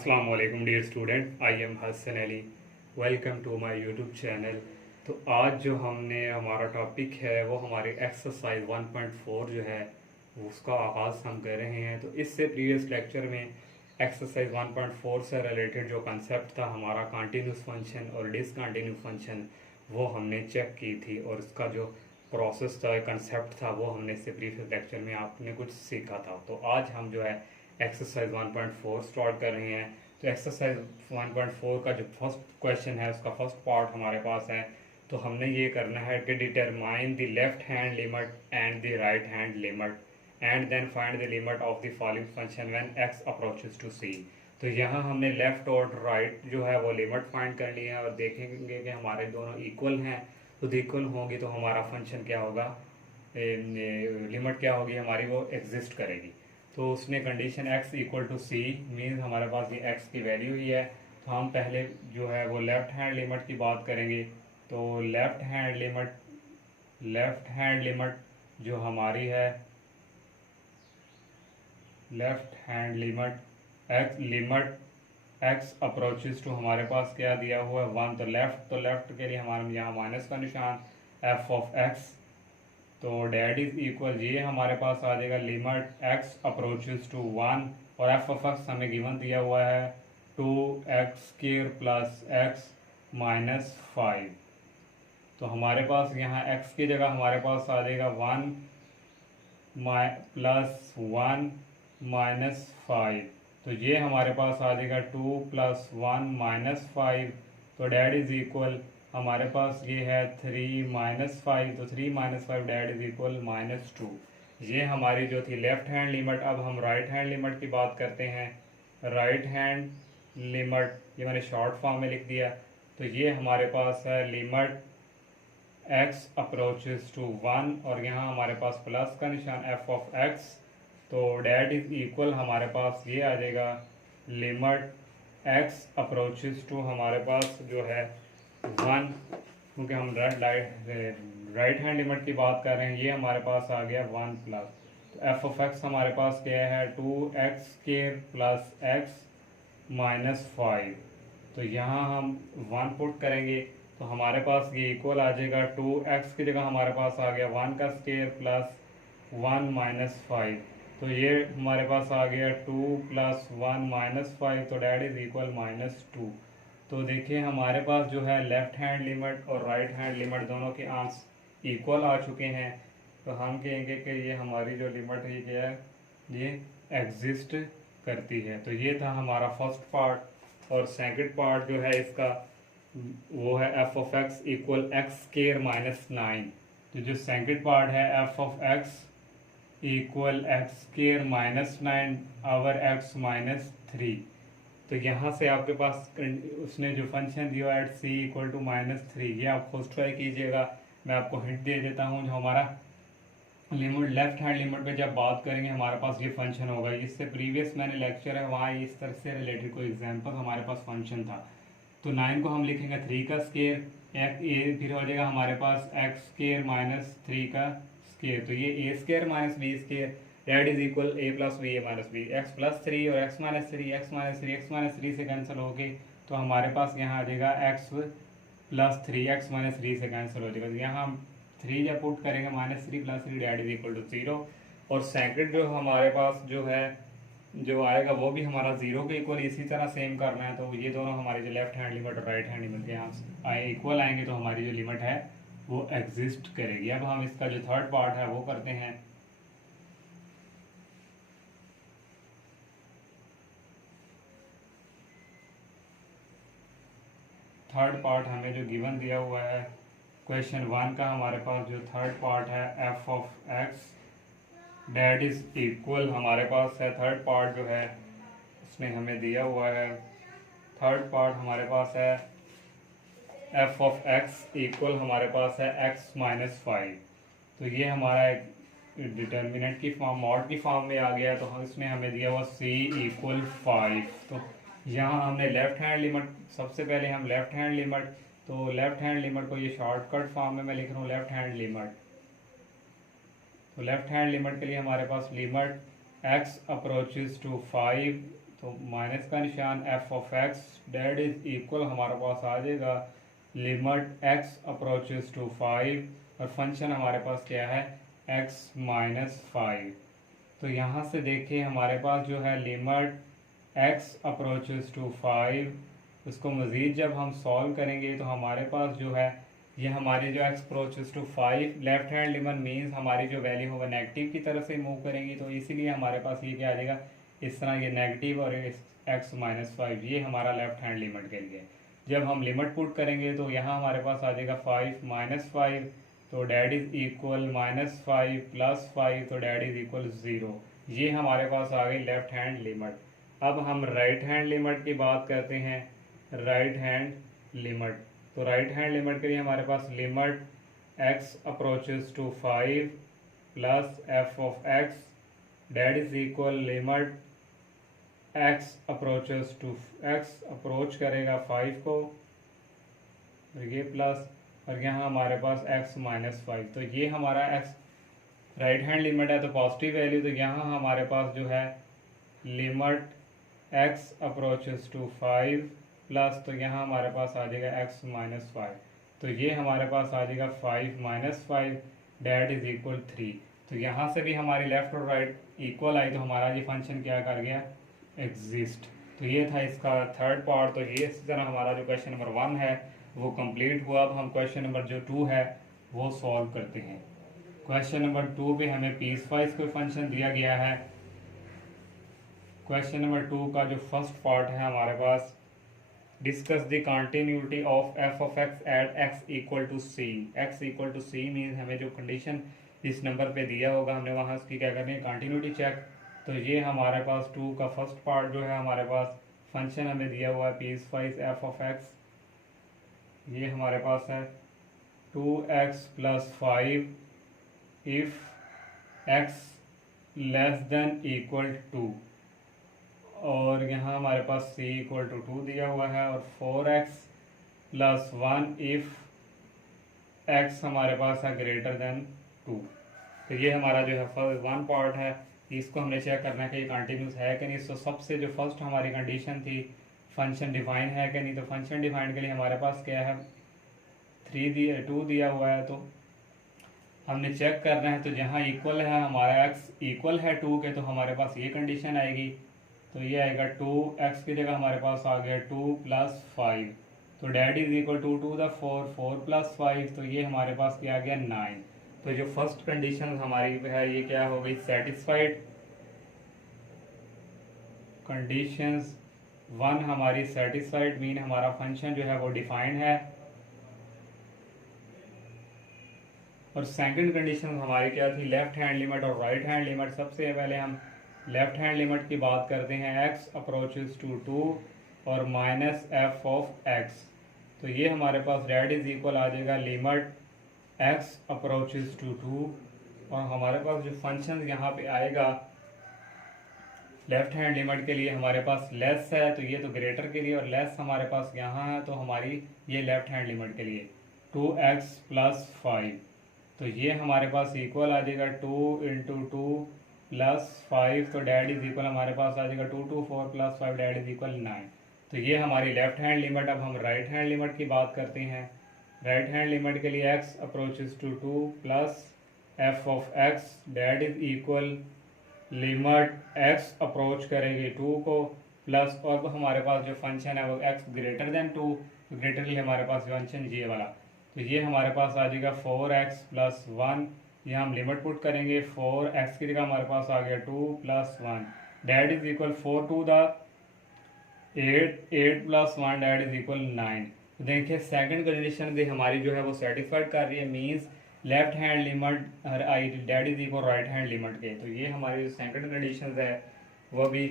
अस्सलाम वालेकुम dear student, I am Hasan Ali. Welcome to my YouTube channel. तो आज जो हमारा टॉपिक है वो हमारी एक्सरसाइज 1.4 जो है उसका आगाज़ हम कर रहे हैं। तो इससे प्रीवियस लेक्चर में एक्सरसाइज 1.4 से रिलेटेड जो कंसेप्ट था हमारा कंटिन्यूस फंक्शन और डिसकंटिन्यूस फंक्शन, वो हमने चेक की थी और इसका जो प्रोसेस था, कंसेप्ट था, वो हमने इससे प्रीवियस लेक्चर में आपने कुछ सीखा था। तो आज हम जो है एक्सरसाइज 1.4 स्टार्ट कर रहे हैं। तो एक्सरसाइज 1.4 का जो फर्स्ट क्वेश्चन है उसका फर्स्ट पार्ट हमारे पास है। तो हमने ये करना है कि determine the left hand limit and the right hand limit and then find the limit of the following function when x approaches to c। तो यहाँ हमने लेफ्ट और राइट जो है वो लिमिट फाइंड कर ली है और देखेंगे कि हमारे दोनों इक्वल हैं। तो इक्वल होंगी तो हमारा फंक्शन क्या होगा, लिमिट क्या होगी हमारी, वो एग्जिस्ट करेगी। तो उसने condition x equal to C means हमारे पास ये x की वैल्यू ही है। तो हम पहले जो है वो लेफ्ट हैंड लिमिट की बात करेंगे। तो लेफ्ट हैंड लिमिट जो हमारी है, left hand limit x approaches to हमारे पास क्या दिया हुआ है 1। तो लेफ्ट के लिए हमारे यहाँ माइनस का निशान f ऑफ x। तो डेट इज इक्वल, ये हमारे पास आ जाएगा लिमिट x अप्रोचेस टू 1 और f ऑफ x हमें गिवन दिया हुआ है 2x² प्लस x माइनस 5। तो हमारे पास यहाँ x की जगह हमारे पास आ जाएगा 1 प्लस 1 माइनस 5। तो ये हमारे पास आ जाएगा 2 प्लस 1 माइनस 5। तो डेट इज इक्वल हमारे पास ये है 3 माइनस 5। तो 3 minus 5 that is equal minus 2। ये हमारी जो थी लेफ्ट हैंड लिमिट। अब हम राइट हैंड लिमिट की बात करते हैं। राइट हैंड लिमिट ये मैंने शॉर्ट फॉर्म में लिख दिया। तो ये हमारे पास है लिमिट x अप्रोचेस टू 1 और यहाँ हमारे पास प्लस का निशान f ऑफ x। तो डेट इज इक्वल हमारे पास ये आ जाएगा लिमिट x अप्रोचेस टू हमारे पास जो है 1, क्योंकि हम राइट हैंड लिमिट की बात कर रहे हैं। ये हमारे पास आ गया 1 प्लस, तो f ऑफ x हमारे पास क्या है 2x² प्लस x माइनस 5। तो यहाँ हम 1 पुट करेंगे तो हमारे पास ये इक्वल आ जाएगा 2x की जगह हमारे पास आ गया 1 का स्क्वायर प्लस 1 माइनस 5। तो ये हमारे पास आ गया 2 प्लस 1 माइनस 5। तो डेट इज इक्वल माइनस 2। तो देखिए हमारे पास जो है लेफ्ट हैंड लिमिट और राइट हैंड लिमिट दोनों के आंसर इक्वल आ चुके हैं। तो हम कहेंगे कि ये हमारी जो लिमिट है क्या है, ये एग्जिस्ट करती है। तो ये था हमारा फर्स्ट पार्ट। और सेकंड पार्ट जो है इसका वो है f of x equal x² minus 9। तो जो सेकंड पार्ट है f of x equal x² minus 9 over x minus 3। तो यहाँ से आपके पास उसने जो फंक्शन दिया है c इक्वल टू माइनस 3, ये आप खुद ट्राई कीजिएगा। मैं आपको हिंट दे देता हूँ, जो हमारा लिमिट लेफ्ट हैंड लिमिट पे जब बात करेंगे हमारे पास ये फंक्शन होगा। इससे प्रीवियस मैंने लेक्चर है वहाँ इस तरह से रिलेटेड कोई एग्जांपल हमारे पास फंक्शन था। तो 9 को हम लिखेंगे 3 का स्केयर, फिर हो जाएगा हमारे पास x² माइनस 3 का स्केयर। तो ये a² minus b square that is equal a plus B A minus B. X plus 3 और x माइनस 3 से कैंसिल हो गए। तो हमारे पास यहाँ आ जाएगा x प्लस 3 x माइनस 3 से कैंसिल हो जाएगा। तो यहाँ हम 3 जब पुट करेंगे minus 3 plus 3 that is equal to 0। और सेकंड जो हमारे पास जो है जो आएगा वो भी हमारा 0 के इक्वल इसी तरह सेम करना है। तो ये दोनों हमारी जो लेफ्ट हैंड लिमिट और राइट हैंड लिमिट के यहाँ इक्वल आएंगे तो हमारी जो लिमिट है वो एग्जिस्ट करेगी। अब हम इसका जो थर्ड पार्ट है वो करते हैं। थर्ड पार्ट हमें जो गिवन दिया हुआ है क्वेश्चन 1 का, हमारे पास जो थर्ड पार्ट है f of x that is equal हमारे पास है। थर्ड पार्ट जो है उसमें हमें दिया हुआ है, थर्ड पार्ट हमारे पास है f ऑफ x इक्वल हमारे पास है x माइनस 5। तो ये हमारा एक डिटर्मिनेंट की फॉर्म मॉड की फॉर्म में आ गया। तो हम इसमें हमें दिया हुआ c इक्वल 5। तो यहाँ हमने लेफ्ट हैंड लिमिट, सबसे पहले हम लेफ्ट हैंड लिमिट, तो लेफ्ट हैंड लिमिट को ये शॉर्टकट फॉर्म में मैं लिख रहा हूँ लेफ्ट हैंड लिमिट। तो लेफ्ट हैंड लिमिट के लिए हमारे पास लिमिट x अप्रोचेस टू 5। तो माइनस का निशान f of x that is equal हमारे पास आ जाएगा लिमिट एक्स अप्रोचेस टू 5 और फंक्शन हमारे पास क्या है एक्स माइनस 5। तो यहाँ से देखिए हमारे पास जो है लिमिट एक्स अप्रोचेस टू 5, उसको मज़ीद जब हम सॉल्व करेंगे तो हमारे पास जो है ये हमारी जो x approaches to 5 left hand limit means हमारी जो वैल्यू होगा नेगेटिव की तरफ से मूव करेंगी, तो इसीलिए हमारे पास ये क्या आ जाएगा इस तरह, ये नेगेटिव और एक्स माइनस 5 ये हमारा लेफ्ट हैंड लिमिट के लिए। जब हम लिमिट पुट करेंगे तो यहाँ हमारे पास आ जाएगा 5 माइनस 5, तो that is equal minus 5 plus 5, तो डैट इज इक्वल 0। ये हमारे पास आ गई लेफ्ट हैंड लिमिट। अब हम राइट हैंड लिमिट की बात करते हैं। राइट हैंड लिमिट, तो राइट हैंड लिमिट के लिए हमारे पास limit x approaches to 5 plus F of x that is equal limit x approaches to x approach करेगा 5 को और ये प्लस और यहाँ हमारे पास x माइनस 5। तो ये हमारा x राइट हैंड लिमिट है तो पॉजिटिव वैल्यू, तो यहाँ हमारे पास जो है limit x approaches to 5 plus, तो यहाँ हमारे पास आ जाएगा x माइनस 5। तो ये हमारे पास आ जाएगा 5 माइनस 5 डैट इज इक्वल 3। तो यहाँ से भी हमारी लेफ्ट और राइट इक्वल आई, तो हमारा ये फंक्शन क्या कर गया एग्जिस्ट। तो ये था इसका थर्ड पार्ट। तो ये इस तरह हमारा जो क्वेश्चन नंबर 1 है वो कंप्लीट हुआ। अब हम क्वेश्चन नंबर जो 2 है वो सॉल्व करते हैं। क्वेश्चन नंबर 2 पे हमें पीस वाइज कोई फंक्शन दिया गया है। क्वेश्चन नंबर 2 का जो फर्स्ट पार्ट है हमारे पास, discuss the continuity of F of x at x equal to C. X equal to C means हमें जो कंडीशन इस नंबर पे दिया होगा हमने वहाँ उसकी क्या करनी है कंटिन्यूटी चेक। तो ये हमारे पास 2 का फर्स्ट पार्ट जो है हमारे पास फंक्शन हमें दिया हुआ है piecewise f of x, ये हमारे पास है 2x plus 5 if x less than equal to, और यहाँ हमारे पास c इक्वल टू 2 दिया हुआ है, और 4x प्लस 1 इफ x हमारे पास है ग्रेटर देन 2। तो ये हमारा जो है फर्स्ट 1 पार्ट है, इसको हमने चेक करना है कि ये कंटिन्यूस है कि नहीं। तो सबसे जो फर्स्ट हमारी कंडीशन थी फंक्शन डिफाइन है कि नहीं, तो फंक्शन डिफाइन के लिए हमारे पास क्या है 2 दिया हुआ है, तो हमने चेक करना है। तो जहाँ इक्वल है हमारा x इक्वल है 2 के, तो हमारे पास ये कंडीशन आएगी। तो ये आएगा 2x की जगह हमारे पास आ गया 2 प्लस 5, तो that is equal to 2 the 4 plus 5, तो ये हमारे पास क्या आ गया 9। तो जो फर्स्ट कंडीशन हमारी है ये क्या हो गई सेटिस्फाइड। कंडीशंस 1 हमारी सेटिस्फाइड मीन हमारा फंक्शन जो है वो डिफाइंड है। और सेकंड कंडीशन हमारी क्या थी लेफ्ट हैंड लिमिट और राइट हैंड लिमिट। सबसे पहले हम लेफ्ट हैंड लिमिट की बात करते हैं x अप्रोचेस टू 2 और माइनस एफ ऑफ x। तो ये हमारे पास डैट इज इक्वल आ जाएगा लिमिट x अप्रोचेस टू 2, और हमारे पास जो फंक्शन यहाँ पे आएगा लेफ्ट हैंड लिमिट के लिए हमारे पास लेस है, तो ये तो ग्रेटर के लिए, और लेस हमारे पास यहाँ है, तो हमारी ये लेफ्ट हैंड लिमिट के लिए 2x प्लस 5। तो ये हमारे पास इक्वल आ जाएगा 2 इंटू 2 प्लस 5, तो डैट इज इक्वल हमारे पास आ जाएगा 2 2 4 प्लस 5 डैट इज इक्वल 9। तो ये हमारी लेफ्ट हैंड लिमिट। अब हम राइट हैंड लिमिट की बात करते हैं। राइट हैंड लिमिट के लिए x approaches to 2 plus F of x that is equal limit x approach करेगी 2 को प्लस, और हमारे पास जो फंक्शन है वो x ग्रेटर देन 2, ग्रेटर के लिए हमारे पास फंक्शन ये वाला, तो ये हमारे पास आ जाएगा 4x प्लस 1। यहाँ हम लिमिट पुट करेंगे 4x की जगह हमारे पास आ गया 2 plus 1 that is equal 4 to the 8 plus 1 that is equal 9। तो देखिए सेकंड कंडीशन भी हमारी जो है वो सेटिस्फाइड कर रही है, means left hand limit that is equal right hand limit के। तो ये हमारी जो सेकंड कंडीशन है वो भी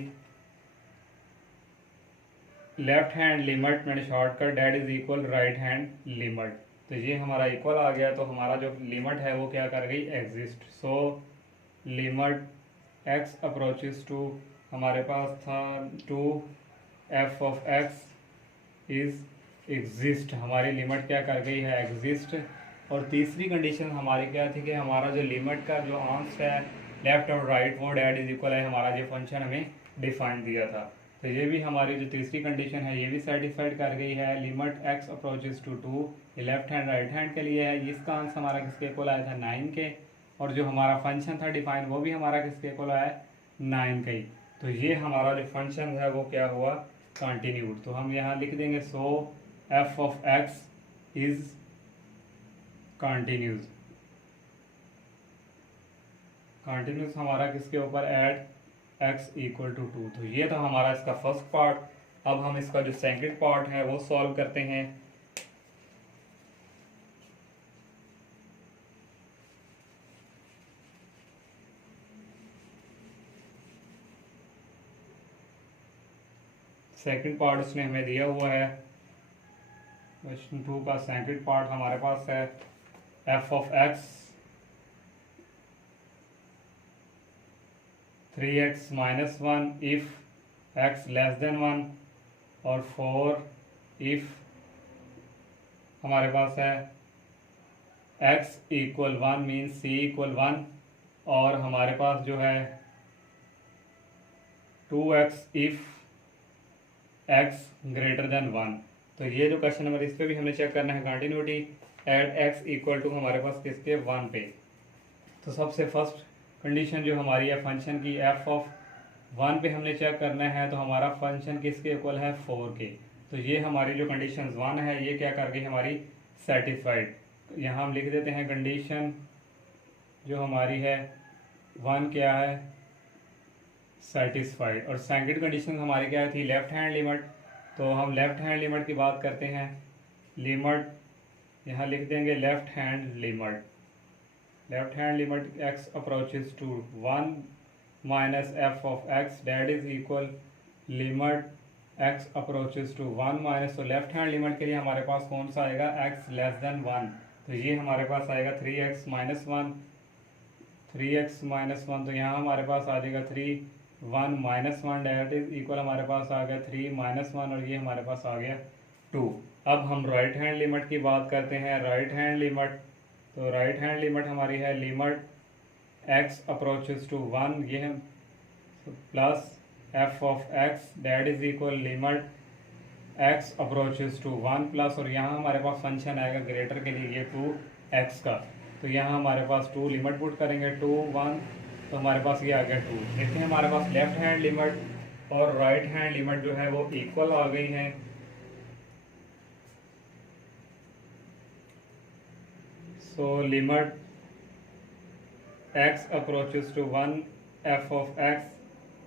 लेफ्ट हैंड लिमिट मैंने shortcut that is equal right hand limit. तो ये हमारा इक्वल आ गया, तो हमारा जो लिमिट है वो क्या कर गई exist. So limit x approaches to हमारे पास था 2 f of x is exist, हमारी लिमिट क्या कर गई है एग्जिस्ट। और तीसरी कंडीशन हमारी क्या थी कि हमारा जो लिमिट का जो आंसर है लेफ्ट और राइट वो डैट इज इक्वल है हमारा जो फंक्शन हमें डिफाइन दिया था। तो ये भी हमारी जो तीसरी कंडीशन है ये भी सेटिस्फाइड कर गई है। लिमिट एक्स अप्रोचेस टू 2, ये लेफ्ट हैंड राइट हैंड के लिए है। इसका आंसर हमारा किसके इक्वल आया था 9 के, और जो हमारा फंक्शन था डिफाइन वो भी हमारा किसके इक्वल आया 9 का ही। तो ये हमारा जो फंक्शन है वो क्या हुआ कंटिन्यूड। तो हम यहाँ लिख देंगे so F of x is continuous. Continuous हमारा किसके ऊपर एट x इक्वल टू 2। तो ये था हमारा इसका फर्स्ट पार्ट। अब हम इसका जो सेकंड पार्ट है वो सॉल्व करते हैं। सेकंड पार्ट उसने हमें दिया हुआ है। क्वेश्चन 2 का सेकंड पार्ट हमारे पास है f of x 3x minus 1 if x less then 1 और 4 इफ हमारे पास है x equal 1 mean c equal 1, और हमारे पास जो है 2x if x greater then 1। तो ये जो क्वेश्चन नंबर इस पे भी हमने चेक करना है continuity at x equal to हमारे पास किसके 1 पे। तो सबसे फर्स्ट कंडीशन जो हमारी है फंक्शन की f ऑफ 1 पे हमने चेक करना है। तो हमारा फंक्शन किसके इक्वल है 4 के। तो ये हमारी जो कंडीशन 1 है ये क्या कर गई हमारी सेटिस्फाइड। यहाँ हम लिख देते हैं कंडीशन जो हमारी है 1 क्या है सेटिस्फाइड। और सेकंड कंडीशन हमारी क्या थी लेफ्ट हैंड लिमिट। तो हम लेफ्ट हैंड लिमिट की बात करते हैं। लिमिट यहाँ लिख देंगे left hand limit. Left hand limit x approaches to 1 minus f of x that is equal limit x approaches to 1 minus. तो लेफ्ट हैंड लिमिट के लिए हमारे पास कौन सा आएगा x लेस देन 1। तो ये हमारे पास आएगा 3x माइनस 1, 3x माइनस 1। तो यहाँ हमारे पास आ जाएगा 3 1 माइनस 1 डेट इज इक्वल हमारे पास आ गया 3 माइनस 1, और ये हमारे पास आ गया 2। अब हम राइट हैंड लिमिट की बात करते हैं। राइट हैंड लिमिट, तो राइट हैंड लिमिट हमारी है लिमिट x अप्रोचेस टू 1 ये है plus f of x that is equal limit x approaches to 1 plus, और यहाँ हमारे पास फंक्शन आएगा ग्रेटर के लिए ये 2x का। तो यहाँ हमारे पास 2 लिमिट पुट करेंगे 2 1, तो हमारे पास ये आ गया 2। देखते हैं हमारे पास लेफ्ट हैंड लिमिट और राइट हैंड लिमिट जो है वो इक्वल आ गई है। So limit x approaches to 1 f of x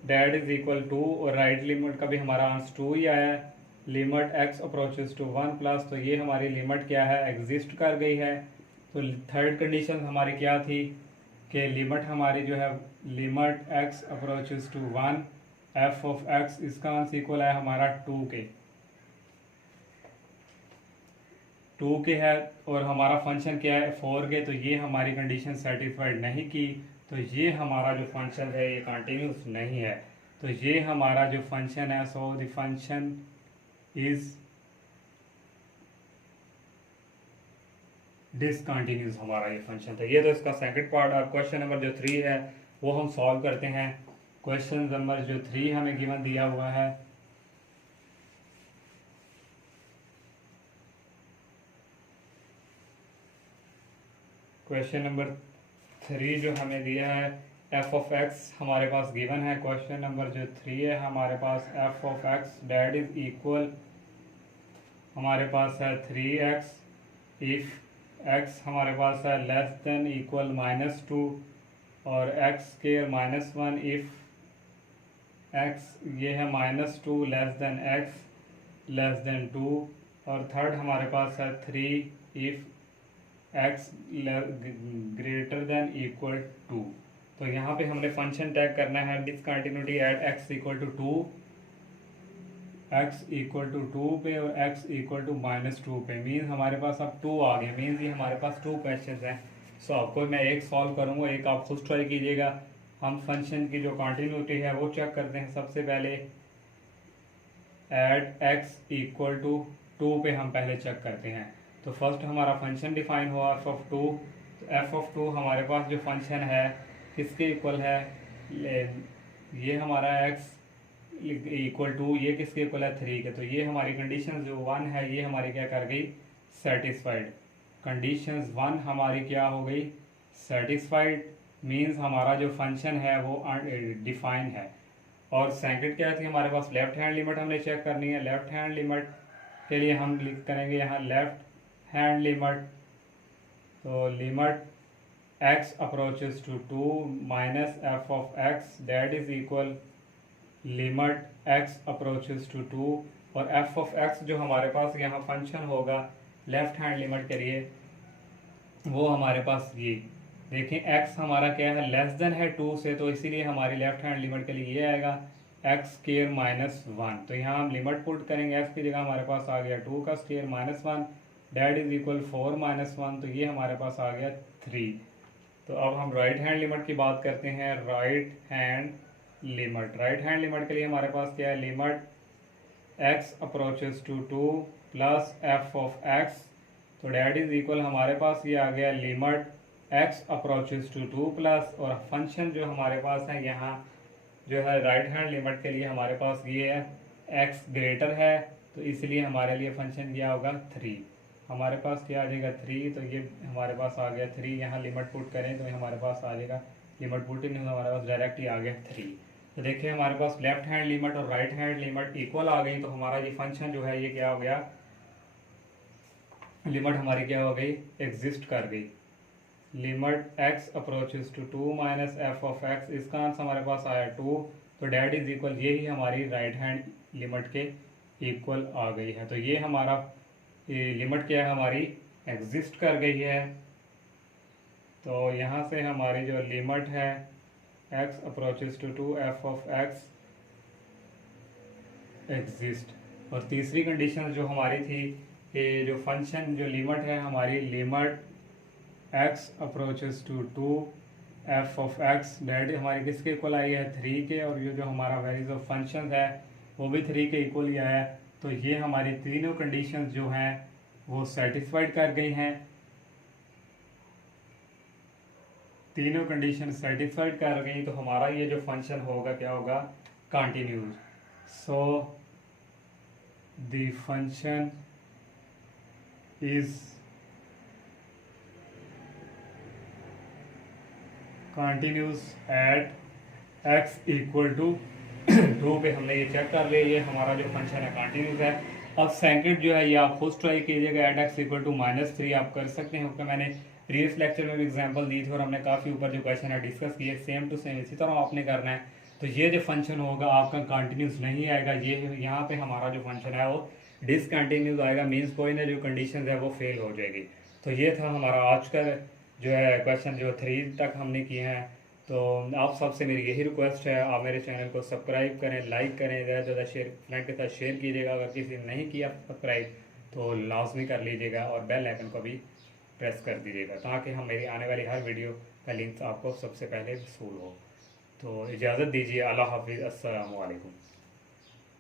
that is equal to, और राइट लिमिट का भी हमारा आंसर 2 ही आया है। Limit x approaches to 1 plus, तो ये हमारी लिमिट क्या है एग्जिस्ट कर गई है। तो थर्ड कंडीशन हमारी क्या थी कि लिमिट हमारी जो है limit x approaches to 1 f of x इसका आंसर इक्वल है हमारा 2 के 2 के है, और हमारा फंक्शन क्या है 4 के। तो ये हमारी कंडीशन सेटिस्फाइड नहीं की। तो ये हमारा जो फंक्शन है ये कंटिन्यूस नहीं है। तो ये हमारा जो फंक्शन है सो द फंक्शन इज डिसकंटिन्यूस हमारा ये फंक्शन था। ये तो इसका सेकंड पार्ट। और क्वेश्चन नंबर जो 3 है वो हम सॉल्व करते हैं। क्वेश्चन नंबर जो 3 हमें गिवन दिया हुआ है क्वेश्चन नंबर 3 जो हमें दिया है f ऑफ x हमारे पास गिवन है। क्वेश्चन नंबर जो 3 है हमारे पास f of x that is equal हमारे पास है 3x इफ x हमारे पास है लेस देन इक्वल -2, और x स्केयर -1 इफ x ये है -2 less than x less than 2, और थर्ड हमारे पास है 3 if x greater than equal 2। तो यहाँ पे हमने फंक्शन टैग करना है discontinuity at x equal to 2, x equal to 2 पे और x इक्वल टू -2 पे। मीन्स हमारे पास अब 2 आ गए। मीन्स ये हमारे पास 2 क्वेश्चन हैं। सो आपको मैं एक सॉल्व करूँगा, एक आप खुद ट्राई कीजिएगा। हम फंक्शन की जो कंटिन्यूटी है वो चेक करते हैं। सबसे पहले एट x इक्वल टू 2 पे हम पहले चेक करते हैं। तो फर्स्ट हमारा फंक्शन डिफाइन हुआ f ऑफ 2। तो f ऑफ 2 हमारे पास जो फंक्शन है किसके इक्वल है, ये हमारा x इक्वल टू, ये किसके इक्वल है 3 के। तो ये हमारी कंडीशन जो 1 है ये हमारी क्या कर गई, सेटिस्फाइड। कंडीशंस 1 हमारी क्या हो गई, सेटिस्फाइड, मींस हमारा जो फंक्शन है वो डिफाइन है। और सेकंड क्या थी हमारे पास, लेफ्ट हैंड लिमिट हमने चेक करनी है। लेफ्ट हैंड लिमिट के लिए हम क्लिक करेंगे यहाँ लेफ्ट हैंड लिमिट, तो limit x approaches to 2 minus f of x that is equal limit x approaches to 2, और f ऑफ x जो हमारे पास यहाँ फंक्शन होगा लेफ्ट हैंड लिमिट के लिए वो हमारे पास ये देखें, x हमारा क्या है, लेस देन है 2 से, तो इसीलिए हमारी लेफ्ट हैंड लिमिट के लिए ये आएगा x स्क्वायर माइनस 1। तो यहाँ हम लिमिट पुट करेंगे, x की जगह हमारे पास आ गया 2 का square minus 1 that is equal 4 minus 1, तो ये हमारे पास आ गया 3। तो अब हम राइट हैंड लिमिट की बात करते हैं। Right hand limit, right hand limit के लिए हमारे पास क्या है, limit x approaches to 2 plus F of x, तो डेट इज इक्वल हमारे पास ये आ गया limit x approaches to 2 plus, और फंक्शन जो हमारे पास है यहाँ जो है राइट हैंड लिमिट के लिए हमारे पास ये है x ग्रेटर है, तो इसलिए हमारे लिए फंक्शन क्या होगा 3। हमारे पास क्या आ जाएगा 3, तो ये हमारे पास आ गया 3। यहाँ लिमिट पुट करें तो हमारे पास आ जाएगा, लिमिट पुट ही नहीं हमारे पास डायरेक्ट ही आ गया 3। तो देखिए हमारे पास लेफ्ट हैंड लिमिट और राइट हैंड लिमिट इक्वल आ गई, तो हमारा ये फंक्शन जो है ये क्या हो गया, लिमिट हमारी क्या हो गई, एग्जिस्ट कर गई। Limit x approaches to 2 minus f of x, इसका आंसर हमारे पास आया 2, तो डेट इज इक्वल यही हमारी राइट हैंड लिमिट के इक्वल आ गई है। तो ये हमारा लिमिट क्या है, हमारी एग्जिस्ट कर गई है। तो यहाँ से हमारी जो लिमिट है x approaches to 2 f of x exist. और तीसरी कंडीशन जो हमारी थी कि जो फंक्शन जो लिमिट है हमारी, limit x approaches to 2 f of x that हमारी किसके इक्वल आई है 3 के, और ये जो हमारा वैल्यूज ऑफ फंक्शन है वो भी 3 के इक्वल ही आया है। तो ये हमारी तीनों कंडीशंस जो हैं वो सेटिस्फाइड कर गई हैं, तीनों कंडीशन सेटिस्फाइड कर गई, तो हमारा ये जो फंक्शन होगा क्या होगा, continues. So the function is continuous at x equal to 2 पे हमने ये चेक कर लिया, ये हमारा जो फंक्शन है कंटिन्यूस है। अब सेकंड जो है ये आप खुद ट्राई कीजिएगा, एट x इक्वल टू -3 आप कर सकते हैं, क्योंकि मैंने प्रीवियस लेक्चर में भी एग्जांपल दी थी और हमने काफ़ी ऊपर जो क्वेश्चन है डिस्कस किए, सेम टू सेम इसी तरह आपने करना है। तो ये जो फंक्शन होगा आपका कंटिन्यूस नहीं आएगा, ये यहाँ पे हमारा जो फंक्शन है वो डिसकंटिन्यूस आएगा, मीन्स कोई ना जो कंडीशन है वो फेल हो जाएगी। तो ये था हमारा आज का जो है क्वेश्चन जो 3 तक हमने किए हैं। तो आप सबसे मेरी यही रिक्वेस्ट है, आप मेरे चैनल को सब्सक्राइब करें, लाइक करें, ज़्यादा से ज़्यादा शेयर फ्रेंड के साथ शेयर कीजिएगा। अगर किसी ने नहीं किया सब्सक्राइब तो लाजमी कर लीजिएगा, और बेल आइकन को भी प्रेस कर दीजिएगा, ताकि हम मेरी आने वाली हर वीडियो का लिंक आपको सबसे पहले वसूल हो। तो इजाज़त दीजिए, अल्लाह हाफिज़, अस्सलामु अलैकुम।